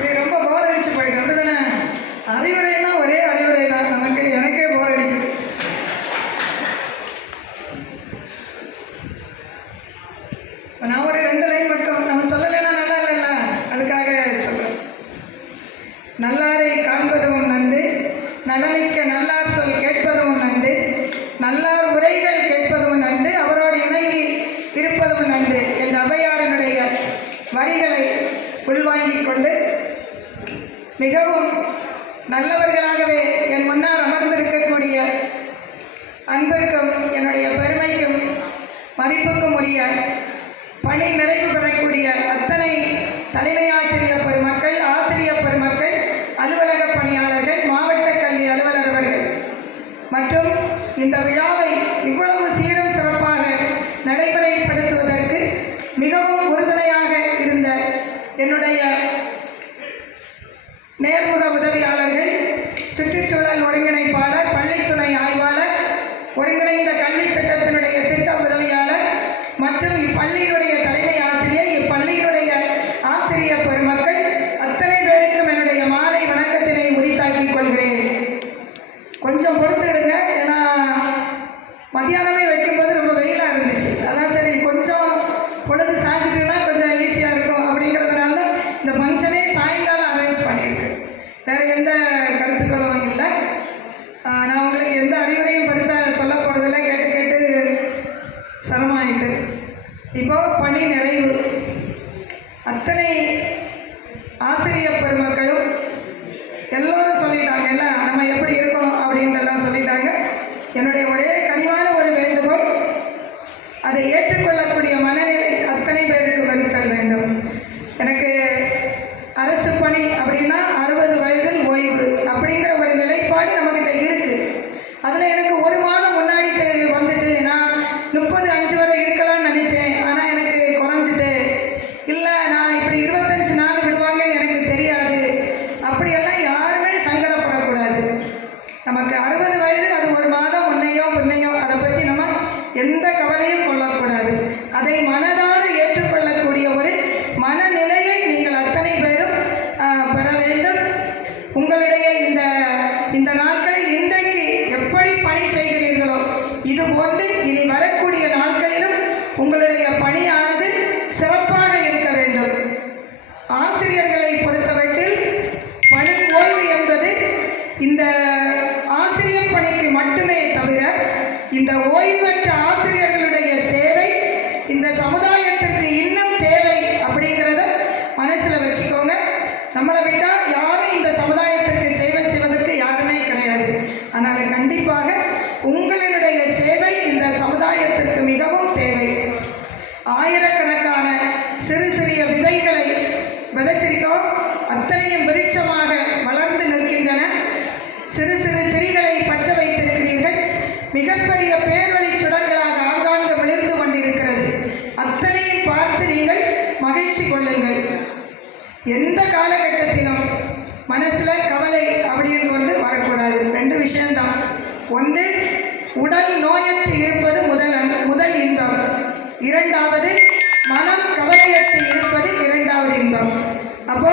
இப்படி ரொம்ப போர் அடிச்சு போயிட்டு வந்து தானே. அறிவுரைன்னா ஒரே அறிவுரை தான், எனக்கே போர் அடிக்கும். நான் ஒரு 2 லைன் மட்டும் நம்ம சொல்லலைன்னா நல்லா இல்லைல்ல, அதுக்காக சொல்கிறேன். நல்லாரை காண்பதும் நன்று, நலமிக்க நல்லார் சொல் கேட்பதும் நன்று, நல்லார் உரைகள் கேட்பதும் நன்று, அவரோடு இணங்கி இருப்பதும் நன்று என்ற ஔவையாரினுடைய வரிகளை உள்வாங்கிக் கொண்டு மிகவும் நல்லவர்களாகவே என் முன்னால் அமர்ந்திருக்கக்கூடிய அன்பிற்கும் என்னுடைய பெருமைக்கும் மதிப்புக்கும் உரிய பணி நிறைவு பெறக்கூடிய அத்தனை தலைமை ஆசிரியர் பெருமக்கள், ஆசிரியர் பெருமக்கள், அலுவலக பணியாளர்கள், மாவட்ட கல்வி அலுவலர் அவர்கள் மற்றும் இந்த விழாவை இவ்வளவு சீரும் சிறப்பாக நடைமுறைப்படுத்துவதற்கு மிகவும் உறுதுணையாக இருந்த என்னுடைய நேர்முக உதவியாளர்கள், சுற்றுச்சூழல் ஒருங்கிணைப்பாளர், பள்ளித்துணை ஆய்வாளர், ஒருங்கிணைந்த கல்வி திட்டத்தினுடைய திட்ட உதவியாளர் மற்றும் இப்பள்ளியினுடைய தலைமை ஆசிரியர், இப்பள்ளியினுடைய ஆசிரியர் பெருமக்கள் அத்தனை பேருக்கும் என்னுடைய மாலை வணக்கத்தினை உரித்தாக்கிக் கொள்கிறேன். கொஞ்சம் பொறுத்துடுங்க, ஏன்னா மத்தியானமே வைக்கும்போது ரொம்ப வெயிலாக இருந்துச்சு. அதான் சரி கொஞ்சம் பொழுது சாஞ்சிட்டுன்னா கொஞ்சம் ஈஸியாக இருக்கும் அப்படிங்கிறதுனால தான் இந்த ஃபங்க்ஷனே சாயங்காலம் அரேஞ்ச் பண்ணியிருக்கேன். வேறு எந்த கருத்துக்களும் இல்லை. நான் உங்களுக்கு எந்த அறிவுரையும் பெருசாக சொல்ல போகிறதில்ல, கேட்டு கேட்டு சிரமமாயிட்டு. இப்போ பணி நிறைவு. அத்தனை ஆசிரியர் பெருமக்களும் எல்லோரும் சொல்லிட்டாங்கல்ல நம்ம எப்படி இருக்கணும் அப்படின்ட்டுலாம் சொல்லிட்டாங்க. என்னுடைய ஒரே கனிவான ஒரு வேண்டுகோள், அதை ஏற்றுக்கொள்ளக்கூடிய மனநிலை அத்தனை பேருக்கு வருத்தல் வேண்டும். எனக்கு அரசு பணி அப்படின்னா 60 வயதில் ஓய்வு அப்படிங்கிற ஒரு நிலைப்பாடு நம்மக்கிட்ட இருக்குது. அதில் எனக்கு 1 மாதம் முன்னாடி வந்துட்டு நான் 30-5 வரை இருக்கலாம்னு நினச்சேன். ஆனால் எனக்கு குறைஞ்சிட்டு, இல்லை நான் இப்படி 25 நாள் விடுவாங்கன்னு எனக்கு தெரியாது. அப்படியெல்லாம் யாருமே சங்கடப்படக்கூடாது. நமக்கு 60 வயது, அது 1 மாதம் முன்னையோ பின்னையோ, அதை பற்றி நம்ம எந்த கவலையும் கொள்ளக்கூடாது. அதை மனதார ஏற்றுக்கொள்ளக்கூடிய ஒரு மனநிலையை நீங்கள் அத்தனை பேரும் பெற வேண்டும். உங்களுடைய இந்த நாட்களில் இன்றைக்கு எப்படி பணி செய்கிறீர்களோ இது போன்று இனி வரக்கூடிய நாட்களிலும் உங்களுடைய பணியானது சிறப்பாக இருக்க வேண்டும். ஆசிரியர்களை பொறுத்தவரையில் பணி ஓய்வு என்பது இந்த ஆசிரியர் பணிக்கு மட்டுமே தவிர, இந்த ஓய்வு பெற்ற ஆசிரியர்களுடைய சேவை இந்த சமுதாயத்திற்கு இன்னும் தேவை அப்படிங்கிறத மனசில் வச்சுக்கோங்க. நம்மளை விட்டால் யாரும் இந்த சமுதாயத்திற்கு சேவை செய்வதற்கு யாருமே கிடையாது. அதனால் கண்டிப்பாக உங்களுடைய சேவை இந்த சமுதாயத்திற்கு மிகவும் தேவை. ஆயிரக்கணக்கான சிறு சிறிய விதைகளை விதைச்சிருக்கோம், அத்தனையும் விருட்சமாக வளர்ந்து நிற்கின்றன. சிறு சிறு திரிகளை பற்ற வைத்திருக்கிறீர்கள், மிகப்பெரிய பேர்வழி சுடர்களாக ஆங்காங்கு விழுந்து கொண்டிருக்கிறது. அத்தனையும் பார்த்து நீங்கள் மகிழ்ச்சி கொள்ளுங்கள். எந்த காலகட்டத்திலும் மனசில் கவலை அப்படின்னு ஒன்று வரக்கூடாது. 2 விஷயம்தான். ஒன்று, உடல் நோயற்று இருப்பது முதல் இன்பம். 2வது, மனம் கவலையற்று இருப்பது 2வது இன்பம். அப்போ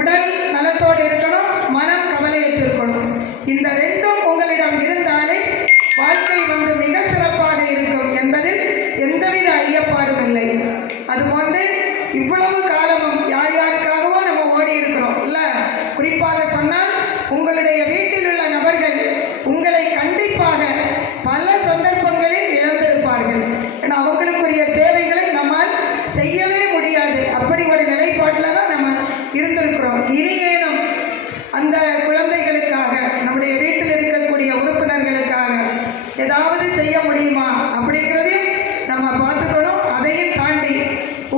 உடல் நலத்தோடு இருக்கணும், மனம் கவலையற்று இருக்கணும். இந்த 2ம் உங்களிடம் இருந்தாலே வாழ்க்கை மிக சிறப்பாக இருக்கும் என்பதில் எந்தவித ஐயப்பாடும் இல்லை. அதுபோன்று இவ்வளவு காலமும் யார் யாருக்காகவோ நம்ம ஓடி இருக்கிறோம் இல்ல. குறிப்பாக சொன்னால் உங்களுடைய வீட்டில் உள்ள நபர்கள் உங்களை கண்டிப்பாக பல சந்தர்ப்பங்களில் இழந்திருப்பார்கள். ஏன்னா அவங்களுக்குரிய தேவைகளை நம்மால் செய்யவே முடியாது. அப்படி ஒரு நிலைப்பாட்டில் தான் நம்ம இருந்திருக்கிறோம். இனியேனும் அந்த குழந்தைகளுக்காக, நம்முடைய வீட்டில் இருக்கக்கூடிய உறுப்பினர்களுக்காக ஏதாவது செய்ய முடியுமா அப்படிங்கிறதையும் நம்ம பார்த்துக்கணும். அதையும் தாண்டி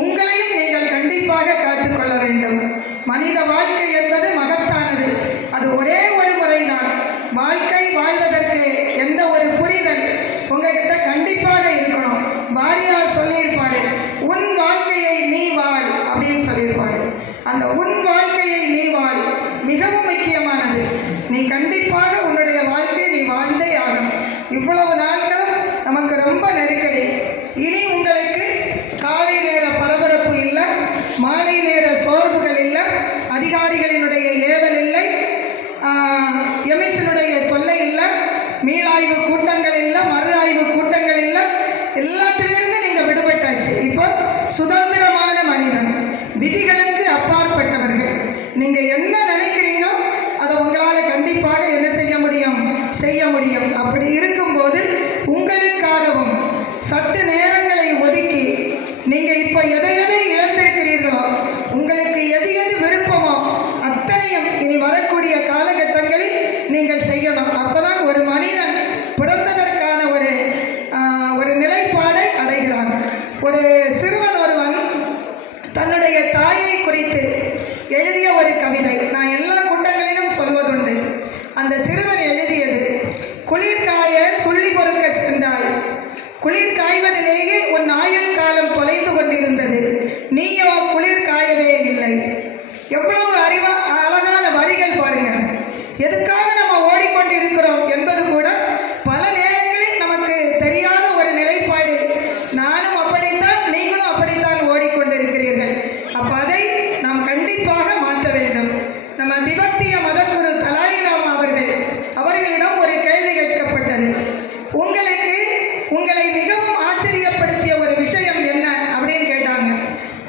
உங்களையும் நீங்கள் கண்டிப்பாக காத்துக்கொள்ள வேண்டும். மனித வாழ்க்கை என்பது மகத்தானது. அது ஒரே ஒரு முறைதான். வாழ்க்கை வாழ்வதற்கு எந்த ஒரு புரிதல் உங்ககிட்ட கண்டிப்பாக இருக்கணும். வாரியார் சொல்லியிருப்பாரு, உன் வாழ்க்கையை நீ வாழ் அப்படின்னு சொல்லியிருப்பாரு. அந்த உன் வாழ்க்கையை நீ வாழ் மிகவும் முக்கியமானது. நீ கண்டிப்பாக உன்னுடைய வாழ்க்கையை நீ வாழ்ந்தே ஆகணும். இவ்வளவு நாட்களும் நமக்கு ரொம்ப நெருக்கடி. இனி உங்களுக்கு காலை நேர பரபரப்பு இல்லை, மாலை நேர சோர்வுகள் இல்லை, அதிகாரி நீங்கள் என்ன நினைக்கிறீங்களோ அதை உங்களால் கண்டிப்பாக என்ன செய்ய முடியும். அப்படி இருக்கும்போது உங்களுக்காகவும் சற்று நேரங்களை ஒதுக்கி நீங்கள் இப்போ எதை இழந்திருக்கிறீர்களோ, உங்களுக்கு எது விருப்பமோ அத்தனையும் இனி வரக்கூடிய காலகட்டங்களில் நீங்கள் செய்யணும். அப்போதான் ஒரு மனிதன் பிறந்ததற்கான ஒரு நிலைப்பாடை அடைகிறான். ஒரு சிறுவன் ஒருவன் தன்னுடைய தாயை குறித்து எழுதிய ஒரு கவிதை நான் எல்லா கூட்டங்களிலும் சொல்வதுண்டு. அந்த சிறுவன் எழுதியது, குளிர் காய சுள்ளி பொறுக்க சென்றாய், குளிர் காய்வதிலேயே உன் ஆயுள் காலம் தொலைந்து கொண்டிருந்தது, நீயோ குளிர் காயவே இல்லை. எவ்வளவு அழகான வரிகள் பாருங்க. எதுக்காக நம்ம ஓடிக்கொண்டிருக்கிறோம் என்பது கூட பல நேரங்களில் நமக்கு தெரியாத ஒரு நிலைப்பாடு. நானும் அப்படித்தான், நீங்களும் அப்படித்தான் ஓடிக்கொண்டிருக்கிறீர்கள். அப்போ அதை நாம் கண்டிப்பாக மாற்ற வேண்டும். நம்ம திபெத்திய மதகுரு தலாய் லாமா அவர்களிடம் ஒரு கேள்வி கேட்கப்பட்டது. உங்களை மிகவும் ஆச்சரியப்படுத்திய ஒரு விஷயம் என்ன அப்படின்னு கேட்டாங்க.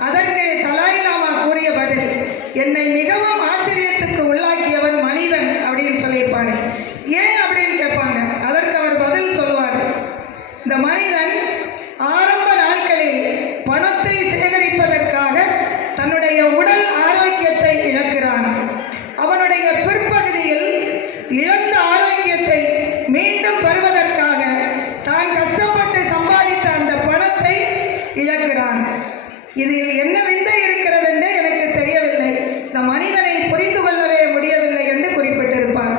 அதற்கு தலாய் லாமா கூறிய பதில், என்னை மிகவும் ஆச்சரியத்துக்கு உள்ளாக்கியவன் மனிதன் அப்படின்னு சொல்லியிருப்பாரு. ஏன் அப்படின்னு கேட்பாங்க. அதற்கு அவர் பதில் சொல்லுவார், இந்த மனிதன் ஆரம்ப நாட்களில் பணத்தை சேகரிப்பதற்காக தன்னுடைய உடல் ஆரோக்கியத்தை இழக்கிறான். அவனுடைய பிற்பகுதியில் இழந்த ஆரோக்கியத்தை மீண்டும் பெறுவதற்காக தான் கஷ்டப்பட்டு சம்பாதித்த அந்த பணத்தை இழக்கிறான். இதில் என்ன விந்தை இருக்கிறது என்று எனக்கு தெரியவில்லை, இந்த மனிதனை புரிந்து கொள்ளவே முடியவில்லை என்று குறிப்பிட்டிருப்பார்.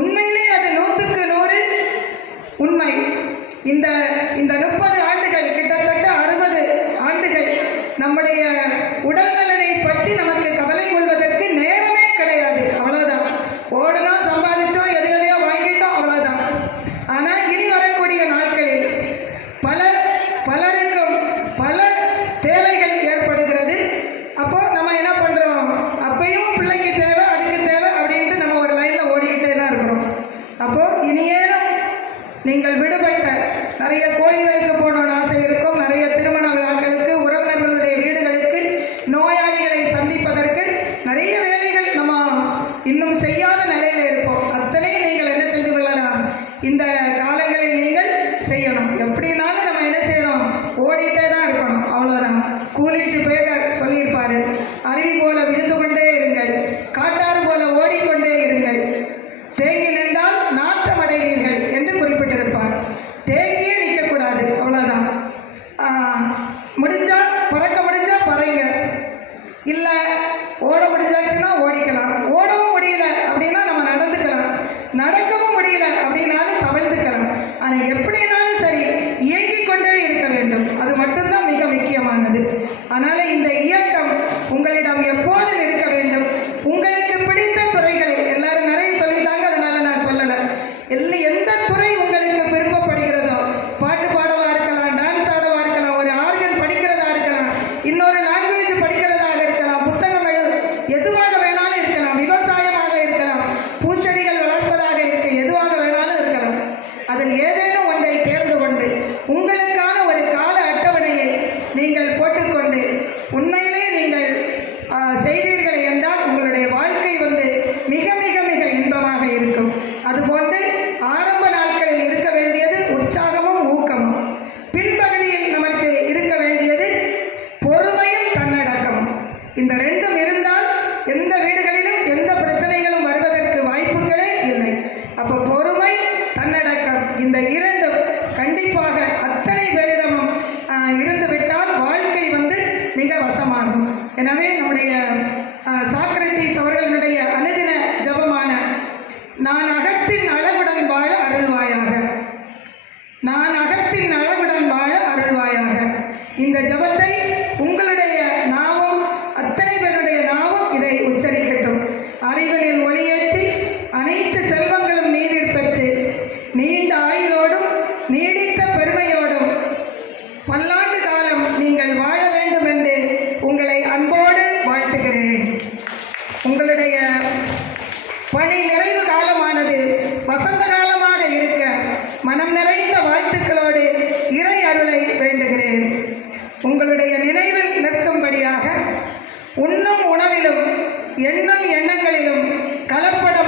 உண்மையிலே அது 100க்கு 100 உண்மை. இந்த 30 ஆண்டுகள், கிட்டத்தட்ட 60 ஆண்டுகள் நம்முடைய உடல் நலனை பற்றி நமக்கு கவலை கொள்வதற்கு நேரமே கிடையாது. அவ்வளோதான், ஓடணும், சம்பாதிச்சோம், எதையோ வாங்கிட்டோம், அவ்வளோதான். ஆனால் இனி வரக்கூடிய நாட்களில் பலருக்கும் பல தேவைகள் ஏற்படுகிறது. அப்போ நம்ம என்ன பண்ணுறோம், அப்பையும் பிள்ளைக்கு தேவை, அதுக்கு தேவை அப்படின்ட்டு நம்ம ஒரு லைனில் ஓடிக்கிட்டே தான் இருக்கிறோம். அப்போது இனியேனும் நீங்கள் விடுபட்ட நிறைய கோயில்களுக்கு போகணும்னு ஆசை இருக்கும், நிறைய திருமண விழாக்களுக்கு, உறவினர்களுடைய வீடுகளுக்கு, நோயாளிகளை சந்திப்பதற்கு நிறைய வேலைகள் நம்ம இன்னும் செய்யாத நிலையில் இருப்போம். அத்தனையும் நீங்கள் என்ன செஞ்சு கொள்ளலாம், இந்த காலங்களில் நீங்கள் செய்யணும். எப்படினாலும் நம்ம என்ன செய்யணும், ஓடிட்டே தான் இருக்கணும், அவ்வளோதான். கூலிச்சு பேகர் சொல்லியிருப்பாரு, அருவி போல விழுந்து கொண்டே இருங்கள், காட்டாறு போல ஓடிக்கொண்டே இருங்கள், தேங்கி நின்றால் நாற்றம் அடைவீர்கள் என்று குறிப்பிட்டிருப்பார். தேங்கியே நிற்கக்கூடாது, அவ்வளோதான். பறக்க முடிஞ்சா பறங்க, இல்லை ஓட முடிஞ்சாச்சுன்னா ஓடிக்கலாம். ஓடவும் முடியல அப்படின்னா நம்ம நடக்கவும் முடியல அப்படின்னாலும் தவழ்ந்துக்கலாம். ஆனால் எப்படினாலும் சரி, இயங்கிக் கொண்டே இருக்க வேண்டும். அது மட்டும்தான் மிக முக்கியமானது. அதனால் இந்த இயக்கம் உங்களிடம் எப்போதும் இருக்க வேண்டும். உங்களுக்கு பிடித்த துறைகளை எல்லாரும் நிறைய சொல்லிட்டாங்க, அதனால் நான் சொல்லலை. எந்த துறை உங்களுக்கு விருப்பப்படுகிறதோ, பாட்டு பாடவா இருக்கலாம், டான்ஸ் ஆடவா இருக்கலாம், ஒரு ஆர்கன் படிக்கிறதா இருக்கலாம், இன்னொரு லாங்குவேஜ் படிக்கிறதாக இருக்கலாம், புத்தகம் எதுவாக வேணாலும் இருக்கலாம், விவசாயமாக இருக்கலாம், பூச்செடிகள் வளர்ப்பதாக இருக்க, எதுவாக வேணாலும் இருக்கலாம். அதில் ஏதேனும் ஒன்றை தேர்ந்து கொண்டு உங்களுக்கான ஒரு கால அட்டவணையை நீங்கள் போட்டுக்கொண்டு உண்மையிலே நீங்கள் செய்தீர்கள் என்றால் உங்களுடைய வாழ்க்கை மிக மிக மிக இன்பமாக இருக்கும். அதுபோன்று ஆரம்ப நாட்களில் இருக்க வேண்டியது உற்சாகமும் ஊக்கமும், பின்பகுதியில் நமக்கு இருக்க வேண்டியது பொறுமையும் தன்னடக்கமும். இந்த ரெண்டும் இருந்தால் எந்த வீடுகளிலும் எந்த பிரச்சனைகளும் வருவதற்கு வாய்ப்புகளே இல்லை. அப்போ பொறுமை, தன்னடக்கம், இந்த இரண்டும் கண்டிப்பாக அத்தனை பேரிடமும் இருந்துவிட்டால் வாழ்க்கை மிக வசமாகும். எனவே நம்முடைய சாக்ரட்டிஸ் அவர்களுடைய அனுதின ஜபமான நான் அகத்தின் அழகுடன் வாழ அருள்வாயாக, நான் அகத்தின் அழகுடன் வாழ அருள்வாயாக, இந்த ஜபத்தை உங்களுடைய நாவும் அத்தனை பேருடைய நாவும் இதை உச்சரிக்கட்டும். அறிவனில் ஒளியேற்றி அனைத்து செல்வங்களும் நீடிர் பெற்று நீண்ட ஆயுளோடும் நீடித்த பெருமையோடும் பல்லாண்டு காலம் நீங்கள் வாழ வேண்டும் என்று உங்களை அன்போடு வாழ்த்துகிறேன். உங்களுடைய பணி நிறைவு காலமானது வசந்த காலமாக இருக்க மனம் நிறைந்த வாழ்த்துக்களோடு இறை அருளை வேண்டுகிறேன். உங்களுடைய நினைவில் நிற்கும்படியாக உண்ணும் உணவிலும் எண்ணும் கலப்பட